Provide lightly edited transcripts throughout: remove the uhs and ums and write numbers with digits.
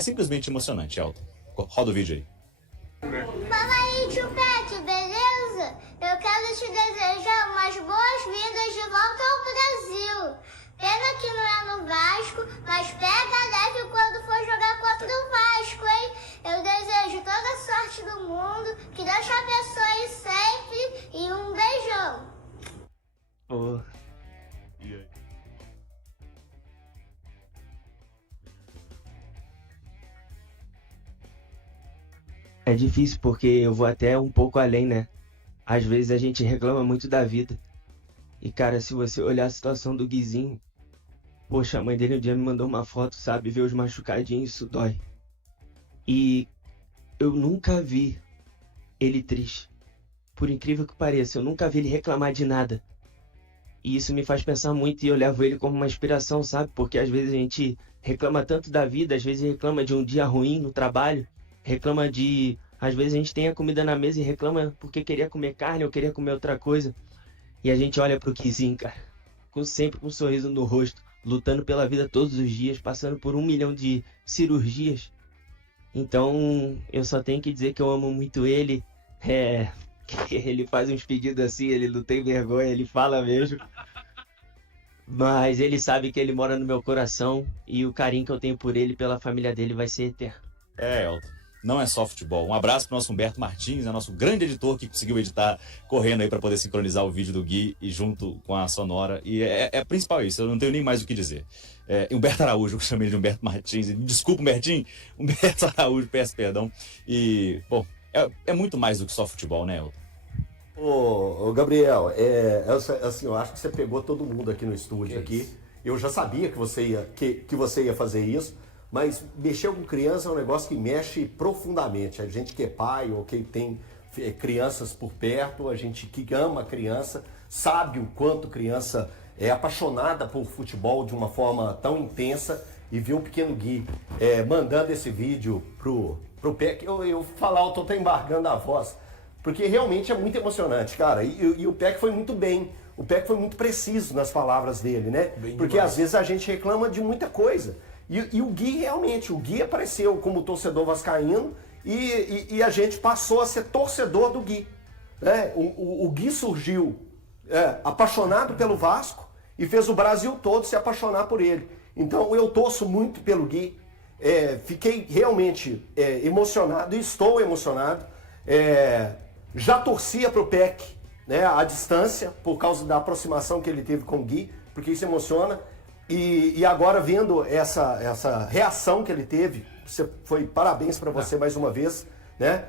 simplesmente emocionante, Elton. Roda o vídeo aí. Fala aí, tio Pet, beleza? Eu quero te desejar umas boas-vindas de volta ao Brasil. Pena que não é no Vasco, mas pega leve quando for jogar contra o Vasco, hein? Eu desejo toda a sorte do mundo, que Deus te abençoe sempre e um beijão. Oh. É difícil porque eu vou até um pouco além, né? Às vezes a gente reclama muito da vida. E cara, se você olhar a situação do Guizinho, poxa, a mãe dele um dia me mandou uma foto, sabe? Ver os machucadinhos, isso dói. E eu nunca vi ele triste. Por incrível que pareça, eu nunca vi ele reclamar de nada. E isso me faz pensar muito e eu levo ele como uma inspiração, sabe? Porque às vezes a gente reclama tanto da vida, às vezes reclama de um dia ruim no trabalho, reclama de... Às vezes a gente tem a comida na mesa e reclama porque queria comer carne ou queria comer outra coisa. E a gente olha pro Guizinho, cara, sempre com um sorriso no rosto, lutando pela vida todos os dias, passando por 1 milhão de cirurgias. Então, eu só tenho que dizer que eu amo muito ele. Que ele faz uns pedidos assim, ele não tem vergonha, ele fala mesmo. Mas ele sabe que ele mora no meu coração e o carinho que eu tenho por ele e pela família dele vai ser eterno. Elton. Não é só futebol. Um abraço pro nosso Humberto Martins, né, nosso grande editor que conseguiu editar correndo aí para poder sincronizar o vídeo do Gui e junto com a sonora. E é principal isso, eu não tenho nem mais o que dizer. Humberto Araújo, eu chamei ele de Humberto Martins. Desculpa, Humbertinho. Humberto Araújo, peço perdão. E, bom, é muito mais do que só futebol, né, Elton? Ô Gabriel, assim, eu acho que você pegou todo mundo aqui no estúdio aqui. Eu já sabia que você ia fazer isso. Mas mexer com criança é um negócio que mexe profundamente. A gente que é pai ou que tem crianças por perto, a gente que ama a criança, sabe o quanto criança é apaixonada por futebol de uma forma tão intensa. E ver o pequeno Gui mandando esse vídeo pro PEC, eu falar, eu tô até embargando a voz, porque realmente é muito emocionante, cara. E o PEC foi muito bem. O PEC foi muito preciso nas palavras dele, né? Porque às vezes a gente reclama de muita coisa. E o Gui realmente, o Gui apareceu como torcedor vascaíno e a gente passou a ser torcedor do Gui. Né? O Gui surgiu apaixonado pelo Vasco e fez o Brasil todo se apaixonar por ele. Então eu torço muito pelo Gui, fiquei realmente emocionado e estou emocionado. Já torcia para o PEC, né, à distância, por causa da aproximação que ele teve com o Gui, porque isso emociona. E agora vendo essa reação que ele teve, parabéns para você mais uma vez, né?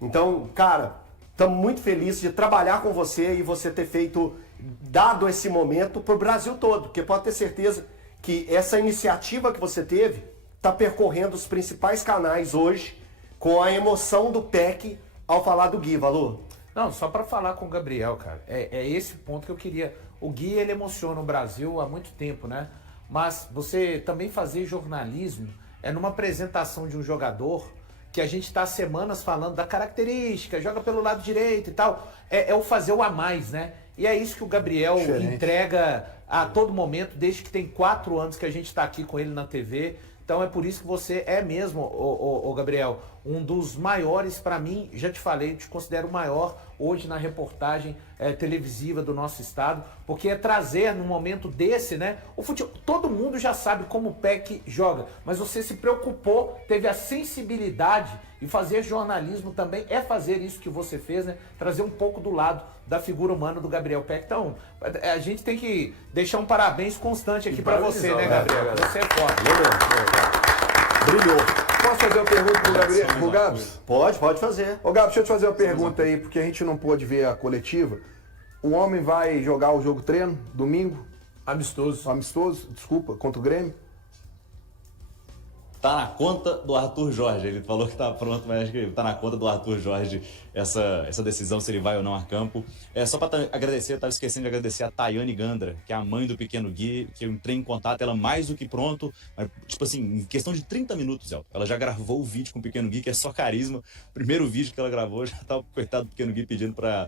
Então, cara, estamos muito felizes de trabalhar com você e você ter dado esse momento para o Brasil todo, porque pode ter certeza que essa iniciativa que você teve está percorrendo os principais canais hoje com a emoção do PEC ao falar do Gui, Valor. Não, só para falar com o Gabriel, cara, é esse o ponto que eu queria. O Gui, ele emociona o Brasil há muito tempo, né? Mas você também fazer jornalismo numa apresentação de um jogador que a gente está há semanas falando da característica, joga pelo lado direito e tal, o fazer o a mais, né? E é isso que o Gabriel entrega a todo momento, desde que tem 4 anos que a gente está aqui com ele na TV. Então é por isso que você é mesmo, ô Gabriel, um dos maiores, para mim, já te falei, te considero o maior hoje na reportagem televisiva do nosso estado, porque é trazer num momento desse, né, o futebol, todo mundo já sabe como o PEC joga, mas você se preocupou, teve a sensibilidade, e fazer jornalismo também é fazer isso que você fez, né, trazer um pouco do lado da figura humana do Gabriel PEC. Então, a gente tem que deixar um parabéns constante aqui para você, né, Gabriel? Você é forte. Brilhou. Posso fazer uma pergunta pro Gabriel, pro Gabs? Pode fazer. Ô Gabs, deixa eu te fazer uma pergunta aí, porque a gente não pôde ver a coletiva. O homem vai jogar o jogo treino, domingo? Amistoso, desculpa, contra o Grêmio? Tá na conta do Arthur Jorge. Ele falou que tá pronto, mas acho que tá na conta do Arthur Jorge essa decisão, se ele vai ou não a campo. Só para agradecer, eu tava esquecendo de agradecer a Tayane Gandra, que é a mãe do pequeno Gui, que eu entrei em contato, ela mais do que pronto, mas, tipo assim, em questão de 30 minutos, ela já gravou o vídeo com o pequeno Gui, que é só carisma. Primeiro vídeo que ela gravou, já tava, coitado do pequeno Gui, pedindo pra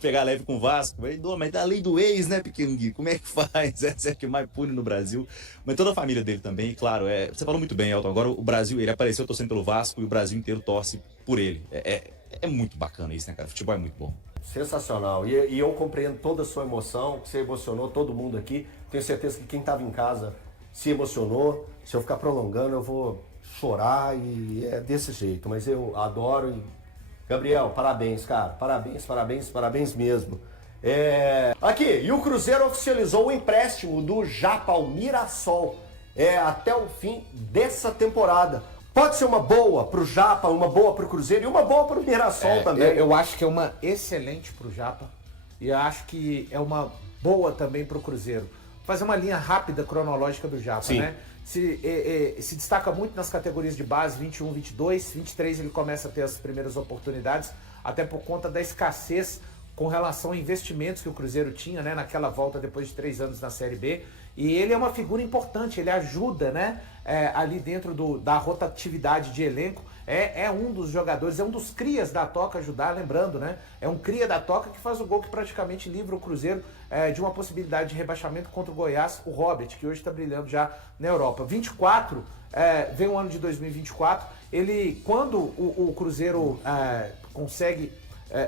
pegar leve com o Vasco. Mas da lei do ex, né, Pequeno Gui? Como é que faz? Essa é a que mais pune no Brasil. Mas toda a família dele também, e claro, você falou muito bem, Elton. Agora o Brasil, ele apareceu torcendo pelo Vasco e o Brasil inteiro torce por ele. É muito bacana isso, né, cara? Futebol é muito bom. Sensacional. E eu compreendo toda a sua emoção, que você emocionou todo mundo aqui. Tenho certeza que quem estava em casa se emocionou. Se eu ficar prolongando, eu vou chorar e é desse jeito. Mas eu adoro. Gabriel, parabéns, cara. Parabéns mesmo. Aqui, e o Cruzeiro oficializou o empréstimo do Japa ao Mirassol até o fim dessa temporada. Pode ser uma boa pro Japa, uma boa pro Cruzeiro e uma boa pro Mirassol também. Eu acho que é uma excelente pro Japa e acho que é uma boa também pro Cruzeiro. Fazer uma linha rápida cronológica do Japa, Sim. né? Se destaca muito nas categorias de base, 21, 22, 23 ele começa a ter as primeiras oportunidades, até por conta da escassez com relação a investimentos que o Cruzeiro tinha, né, naquela volta depois de 3 anos na Série B. E ele é uma figura importante, ele ajuda, né, ali dentro da rotatividade de elenco. É um dos jogadores, é um dos crias da Toca ajudar, lembrando, né? É um cria da Toca que faz o gol que praticamente livra o Cruzeiro de uma possibilidade de rebaixamento contra o Goiás, o Robert, que hoje está brilhando já na Europa. 24, vem o ano de 2024, quando o Cruzeiro consegue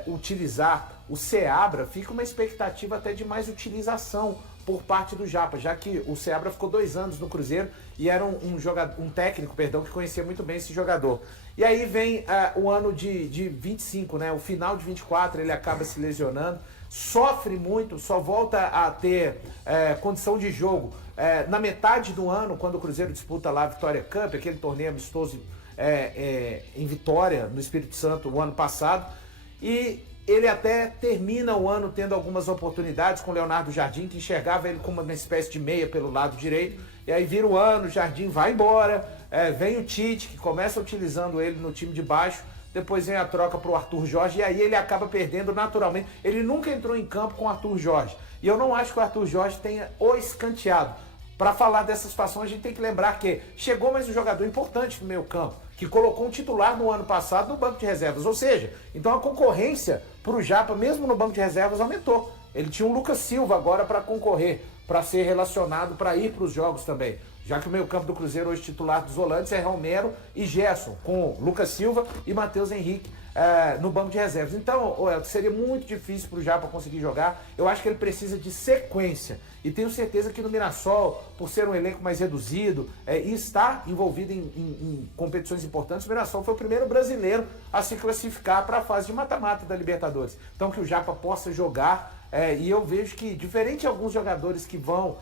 utilizar o Seabra, fica uma expectativa até de mais utilização por parte do Japa, já que o Seabra ficou 2 anos no Cruzeiro e era um técnico, que conhecia muito bem esse jogador. E aí vem o ano de 25, né? O final de 24 ele acaba se lesionando, sofre muito, só volta a ter condição de jogo na metade do ano, quando o Cruzeiro disputa lá a Vitória Cup, aquele torneio amistoso em Vitória, no Espírito Santo, o ano passado. E ele até termina o ano tendo algumas oportunidades com o Leonardo Jardim, que enxergava ele como uma espécie de meia pelo lado direito. E aí vira o ano, o Jardim vai embora, vem o Tite, que começa utilizando ele no time de baixo. Depois vem a troca para o Arthur Jorge e aí ele acaba perdendo naturalmente. Ele nunca entrou em campo com o Arthur Jorge. E eu não acho que o Arthur Jorge tenha o escanteado. Para falar dessa situação, a gente tem que lembrar que chegou mais um jogador importante no meio campo, que colocou um titular no ano passado no banco de reservas. Ou seja, então a concorrência para o Japa, mesmo no banco de reservas, aumentou. Ele tinha um Lucas Silva agora para concorrer, para ser relacionado, para ir para os jogos também. Já que o meio campo do Cruzeiro hoje titular dos volantes é Romero e Gerson, com Lucas Silva e Matheus Henrique no banco de reservas. Então, seria muito difícil para o Japa conseguir jogar. Eu acho que ele precisa de sequência. E tenho certeza que no Mirassol, por ser um elenco mais reduzido e estar envolvido em competições importantes, o Mirassol foi o primeiro brasileiro a se classificar para a fase de mata-mata da Libertadores. Então, que o Japa possa jogar. E eu vejo que, diferente de alguns jogadores que vão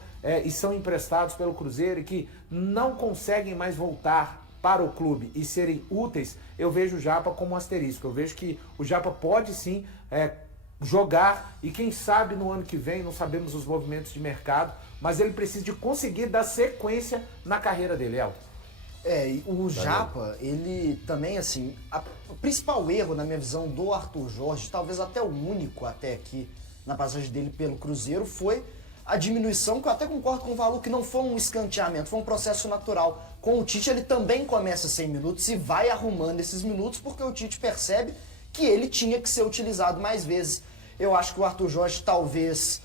e são emprestados pelo Cruzeiro e que não conseguem mais voltar para o clube e serem úteis, eu vejo o Japa como um asterisco. Eu vejo que o Japa pode sim jogar e quem sabe no ano que vem, não sabemos os movimentos de mercado, mas ele precisa de conseguir dar sequência na carreira dele, Elton. E o Japa, ele também, assim, o principal erro, na minha visão, do Arthur Jorge, talvez até o único até aqui na passagem dele pelo Cruzeiro, foi a diminuição, que eu até concordo com o Valu, que não foi um escanteamento, foi um processo natural. Com o Tite, ele também começa 100 minutos e vai arrumando esses minutos, porque o Tite percebe que ele tinha que ser utilizado mais vezes. Eu acho que o Arthur Jorge talvez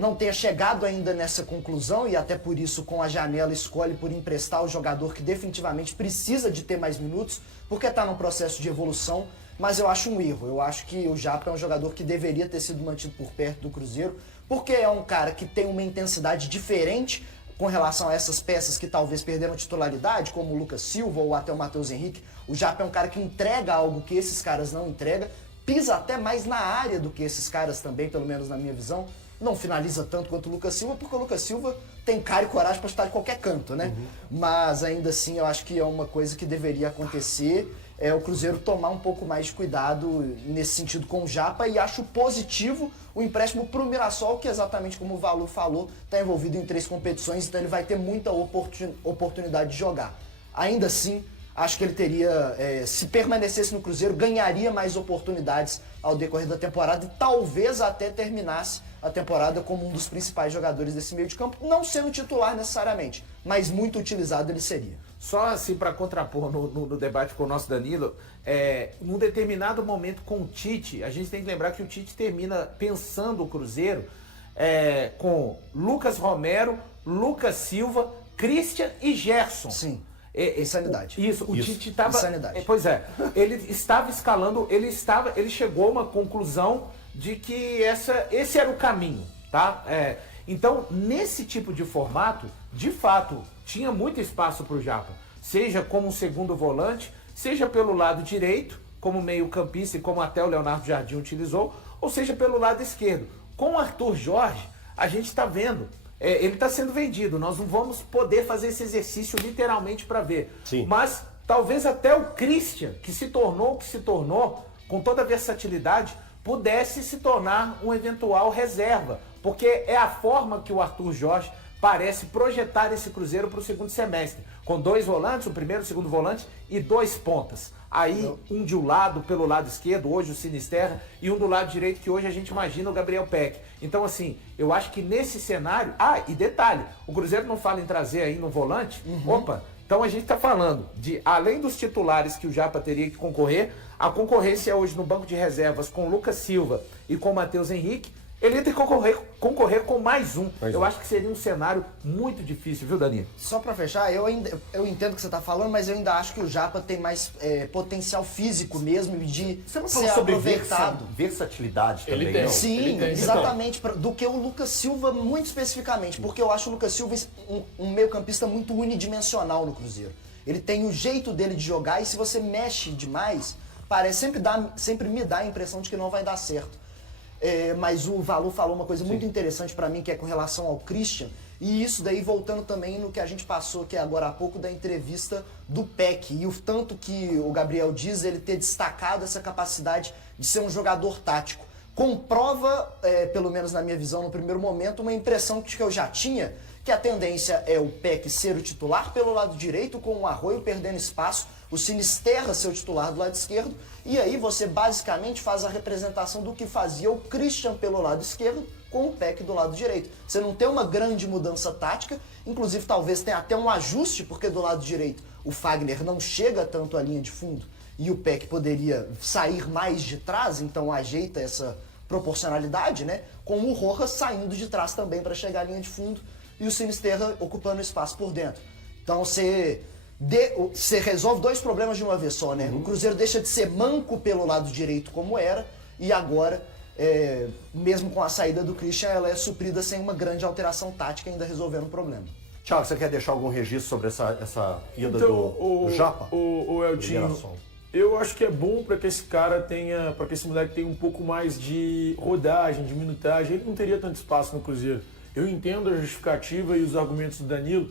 não tenha chegado ainda nessa conclusão e até por isso com a janela escolhe por emprestar o jogador que definitivamente precisa de ter mais minutos, porque está num processo de evolução, mas eu acho um erro. Eu acho que o Japa é um jogador que deveria ter sido mantido por perto do Cruzeiro, porque é um cara que tem uma intensidade diferente com relação a essas peças que talvez perderam titularidade, como o Lucas Silva ou até o Matheus Henrique. O Japa é um cara que entrega algo que esses caras não entregam, pisa até mais na área do que esses caras também, pelo menos na minha visão. Não finaliza tanto quanto o Lucas Silva, porque o Lucas Silva tem cara e coragem para chutar de qualquer canto, né? Mas ainda assim eu acho que é uma coisa que deveria acontecer, o Cruzeiro tomar um pouco mais de cuidado nesse sentido com o Japa, e acho positivo o empréstimo para o Mirassol, que exatamente como o Valu falou, está envolvido em 3 competições, então ele vai ter muita oportunidade de jogar. Ainda assim, acho que ele teria, se permanecesse no Cruzeiro, ganharia mais oportunidades ao decorrer da temporada e talvez até terminasse a temporada como um dos principais jogadores desse meio de campo, não sendo titular necessariamente, mas muito utilizado ele seria. Só assim para contrapor no debate com o nosso Danilo, num determinado momento com o Tite, a gente tem que lembrar que o Tite termina pensando o Cruzeiro com Lucas Romero, Lucas Silva, Christian e Gerson. Sim. Insanidade. O Tite estava. Insanidade. Pois é. Ele estava escalando, ele chegou a uma conclusão de que esse era o caminho, tá? Então, nesse tipo de formato, de fato, tinha muito espaço para o Japa. Seja como um segundo volante, seja pelo lado direito, como meio-campista e como até o Leonardo Jardim utilizou, ou seja pelo lado esquerdo. Com o Arthur Jorge, a gente está vendo. Ele está sendo vendido, nós não vamos poder fazer esse exercício literalmente para ver. Sim. Mas talvez até o Christian, que se tornou o que se tornou, com toda a versatilidade, pudesse se tornar um eventual reserva. Porque é a forma que o Arthur Jorge parece projetar esse Cruzeiro para o segundo semestre. Com 2 volantes, o primeiro e o segundo volante, e 2 pontas. Aí, um de um lado, pelo lado esquerdo, hoje o Sinisterra, e um do lado direito, que hoje a gente imagina o Gabriel Peck. Então, assim, eu acho que nesse cenário... e detalhe, o Cruzeiro não fala em trazer aí no volante? Opa, então a gente está falando de, além dos titulares que o Japa teria que concorrer, a concorrência hoje no banco de reservas com o Lucas Silva e com o Matheus Henrique, ele tem que concorrer com mais um. Eu acho que seria um cenário muito difícil, viu, Danilo? Só pra fechar, eu entendo o que você tá falando, mas eu ainda acho que o Japa tem mais potencial físico mesmo de Você não ser falou sobre aproveitado. versatilidade também, tem. não? Sim, exatamente, do que o Lucas Silva muito especificamente, porque eu acho o Lucas Silva um meio-campista muito unidimensional no Cruzeiro. Ele tem o jeito dele de jogar e se você mexe demais, sempre me dá a impressão de que não vai dar certo. Mas o Valu falou uma coisa muito interessante pra mim, que é com relação ao Christian, e isso daí voltando também no que a gente passou aqui agora há pouco da entrevista do Peck, e o tanto que o Gabriel diz ele ter destacado essa capacidade de ser um jogador tático. Comprova, pelo menos na minha visão no primeiro momento, uma impressão que eu já tinha, que a tendência é o Peck ser o titular pelo lado direito, com o Arroio perdendo espaço, o Sinisterra ser o titular do lado esquerdo, e aí você basicamente faz a representação do que fazia o Christian pelo lado esquerdo, com o Peck do lado direito. Você não tem uma grande mudança tática, inclusive talvez tenha até um ajuste, porque do lado direito o Fagner não chega tanto à linha de fundo, e o Peck poderia sair mais de trás, então ajeita essa proporcionalidade, né? Com o Rojas saindo de trás também para chegar à linha de fundo, e o Sinisterra ocupando espaço por dentro. Então você resolve 2 problemas de uma vez só, né? O Cruzeiro deixa de ser manco pelo lado direito como era, e agora, mesmo com a saída do Christian, ela é suprida sem uma grande alteração tática, ainda resolvendo o problema. Thiago, você quer deixar algum registro sobre essa ida Então, do Japa? O Eltinho, eu acho que é bom para que esse cara tenha, para que esse moleque tenha um pouco mais de rodagem, de minutagem. Ele não teria tanto espaço no Cruzeiro. Eu entendo a justificativa e os argumentos do Danilo,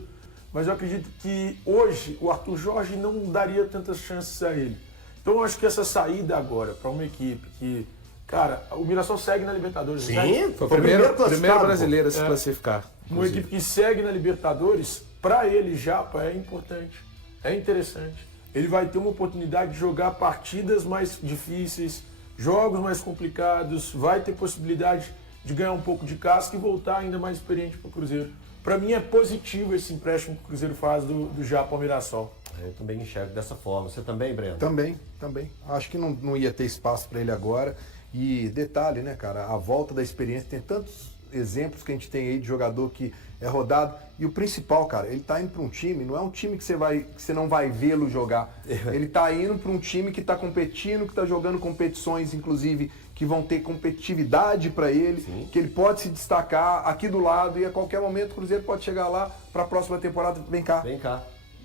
mas eu acredito que hoje o Arthur Jorge não daria tantas chances a ele. Então eu acho que essa saída agora para uma equipe que, cara, o Mirassol segue na Libertadores. Sim, Foi o primeiro brasileiro a se classificar. Uma equipe que segue na Libertadores, para ele, Japa, é importante, é interessante. Ele vai ter uma oportunidade de jogar partidas mais difíceis, jogos mais complicados, vai ter possibilidade de ganhar um pouco de casca e voltar ainda mais experiente para o Cruzeiro. Para mim é positivo esse empréstimo que o Cruzeiro faz do Japa ao Mirassol. Eu também enxergo dessa forma. Você também, Breno? Também. Acho que não ia ter espaço para ele agora. E detalhe, né, cara, a volta da experiência, tem tantos exemplos que a gente tem aí de jogador que é rodado. E o principal, cara, ele tá indo para um time, não é um time que você não vai vê-lo jogar. Ele tá indo para um time que tá competindo, que tá jogando competições, inclusive, que vão ter competitividade para ele, sim, que ele pode se destacar aqui do lado e a qualquer momento o Cruzeiro pode chegar lá para a próxima temporada. Vem cá.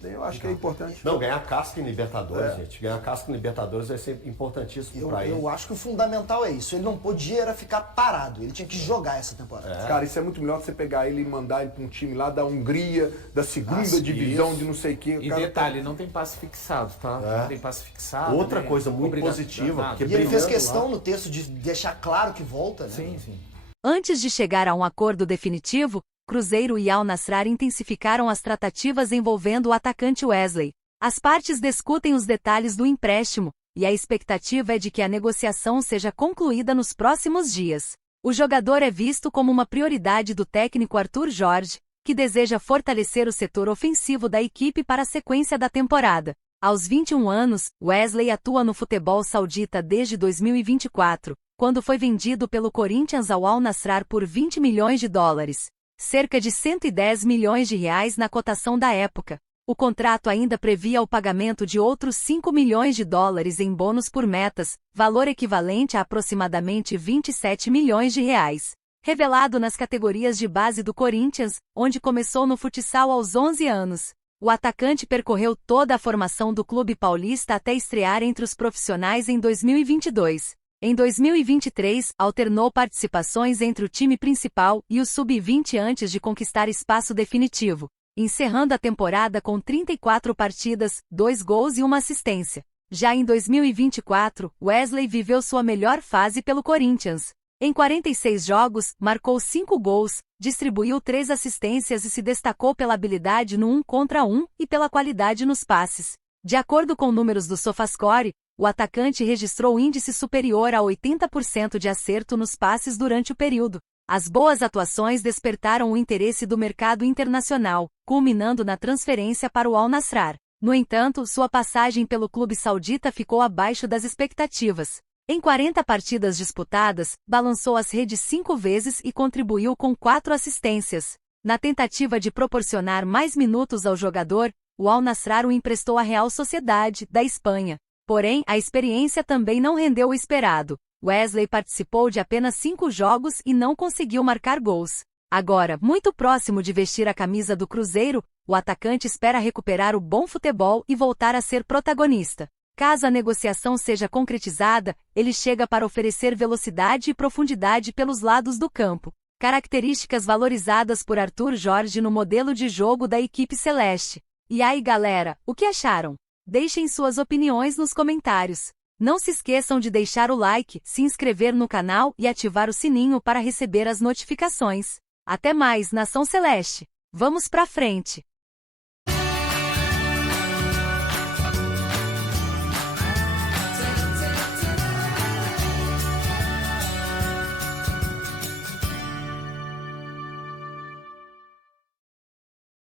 Eu acho que é importante. Não, ganhar casca em Libertadores, gente. Ganhar casca em Libertadores vai ser importantíssimo para ele. Eu acho que o fundamental é isso. Ele não podia era ficar parado. Ele tinha que jogar essa temporada. Cara, isso é muito melhor você pegar ele e mandar ele para um time lá da Hungria, da segunda divisão, isso, de não sei o quê. E detalhe, não tem passe fixado, tá? Não tem passe fixado. Outra coisa muito positiva. E ele fez questão no texto de deixar claro que volta, né? Sim. Antes de chegar a um acordo definitivo, Cruzeiro e Al Nassr intensificaram as tratativas envolvendo o atacante Wesley. As partes discutem os detalhes do empréstimo, e a expectativa é de que a negociação seja concluída nos próximos dias. O jogador é visto como uma prioridade do técnico Arthur Jorge, que deseja fortalecer o setor ofensivo da equipe para a sequência da temporada. Aos 21 anos, Wesley atua no futebol saudita desde 2024, quando foi vendido pelo Corinthians ao Al Nassr por 20 milhões de dólares, cerca de 110 milhões de reais na cotação da época. O contrato ainda previa o pagamento de outros 5 milhões de dólares em bônus por metas, valor equivalente a aproximadamente 27 milhões de reais. Revelado nas categorias de base do Corinthians, onde começou no futsal aos 11 anos. O atacante percorreu toda a formação do clube paulista até estrear entre os profissionais em 2022. Em 2023, alternou participações entre o time principal e o sub-20 antes de conquistar espaço definitivo, encerrando a temporada com 34 partidas, 2 gols e 1 assistência. Já em 2024, Wesley viveu sua melhor fase pelo Corinthians. Em 46 jogos, marcou 5 gols, distribuiu 3 assistências e se destacou pela habilidade no 1 contra 1 e pela qualidade nos passes. De acordo com números do SofaScore, o atacante registrou índice superior a 80% de acerto nos passes durante o período. As boas atuações despertaram o interesse do mercado internacional, culminando na transferência para o Al Nassr. No entanto, sua passagem pelo clube saudita ficou abaixo das expectativas. Em 40 partidas disputadas, balançou as redes 5 vezes e contribuiu com 4 assistências. Na tentativa de proporcionar mais minutos ao jogador, o Al Nassr o emprestou à Real Sociedade, da Espanha. Porém, a experiência também não rendeu o esperado. Wesley participou de apenas 5 jogos e não conseguiu marcar gols. Agora, muito próximo de vestir a camisa do Cruzeiro, o atacante espera recuperar o bom futebol e voltar a ser protagonista. Caso a negociação seja concretizada, ele chega para oferecer velocidade e profundidade pelos lados do campo, características valorizadas por Arthur Jorge no modelo de jogo da equipe celeste. E aí, galera, o que acharam? Deixem suas opiniões nos comentários. Não se esqueçam de deixar o like, se inscrever no canal e ativar o sininho para receber as notificações. Até mais, Nação Celeste! Vamos pra frente!